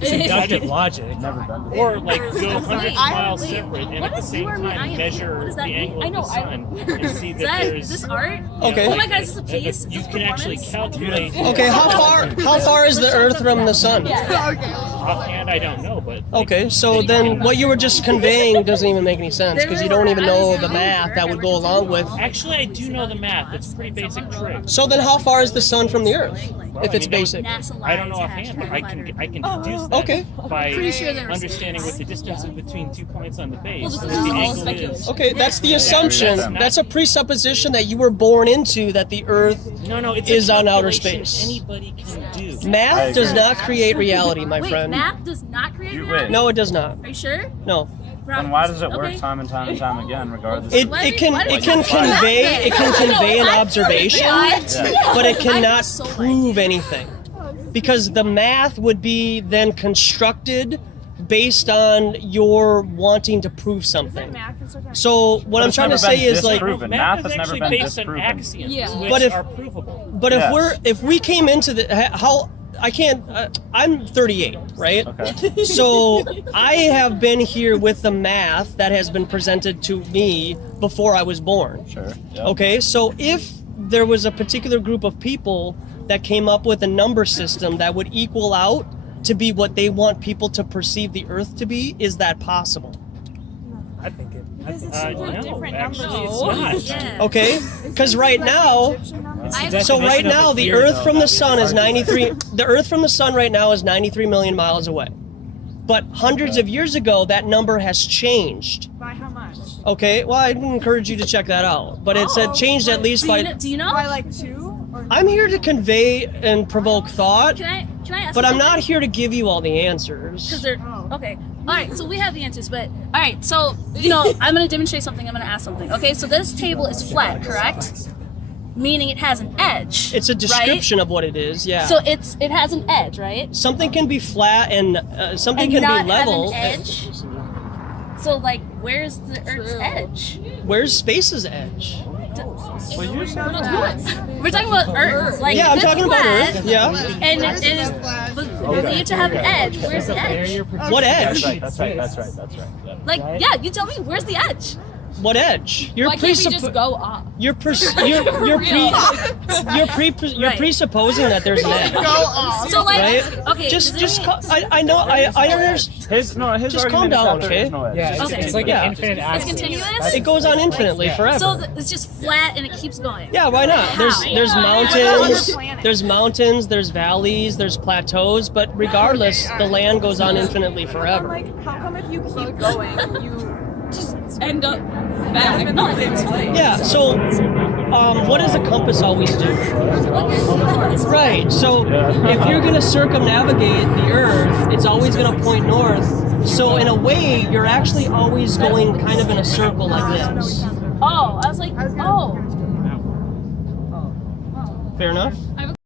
It's inductive logic. Never done Or like go hundreds of miles separate and at the same time measure the angle of the sun and see that there's... Is this art? Okay. Oh my god, is this a piece? You can actually calculate... Okay, how far is the Earth from the sun? Offhand, I don't know, but... Okay, so then what you were just conveying doesn't even make any sense, because you don't even know the math that would go along with... Actually, I do know the math. It's a pretty basic trick. So then how far is the sun from the Earth, if it's basic? I don't know offhand, but I can deduce that by understanding what the distance is between 2 points on the base. Well, what the angle is. Okay, that's the assumption. That's a presupposition that you were born into, that the Earth is on outer space. Anybody can do. Math does not create reality, my friend. Math does not create reality? No, it does not. Are you sure? No. Then why does it work time and time and time again, regardless? It can convey an observation, but it cannot prove anything, because the math would be then constructed based on your wanting to prove something. So what I'm trying to say is, like, math has never been based on axioms, which are provable. But if we came into the I'm 38, right? Okay. So I have been here with the math that has been presented to me before I was born. Sure. Yep. Okay, so if there was a particular group of people that came up with a number system that would equal out to be what they want people to perceive the Earth to be, is that possible? I think it. No, Actually, it's not. Okay, because right now, the Earth from the sun is 93. The Earth from the sun right now is 93 million miles away. But hundreds of years ago, that number has changed. By how much? Okay, well, I'd encourage you to check that out. But it's changed at least by. Do you know? By like 2? Or I'm here to convey and provoke thought. Can I ask but you I'm not something? here to give you all the answers. Because they're okay. All right, so we have the answers, but all right. So I'm going to demonstrate something. I'm going to ask something. Okay, so this table is flat, correct? Meaning it has an edge. It's a description of what it is. Yeah. So it has an edge, right? Something can be flat and something can not be level. Have an edge. So like, where's the Earth's edge? Where's space's edge? We're talking about Earth. Like, yeah, I'm this talking about flat, Earth. Yeah. And it is believed to have an edge. Where's the edge? What edge? That's right. Like, yeah, you tell me. Where's the edge? What edge? Why can't we just go up? You're presupposing that there's an edge. So like, right? okay, I understand. His just calm down, okay? Yeah, it's like an infinite it's axis. continuous. It goes on infinitely forever. So it's just flat and it keeps going. Yeah, why not? There's mountains, there's valleys, there's plateaus, but regardless, the land goes on infinitely forever. like, how come if you keep going, you just End up back in the same place? Yeah, so what does a compass always do? Right, so if you're going to circumnavigate the Earth, it's always going to point north. So in a way, you're actually always going kind of in a circle like this. Oh, I was like, oh. Fair enough?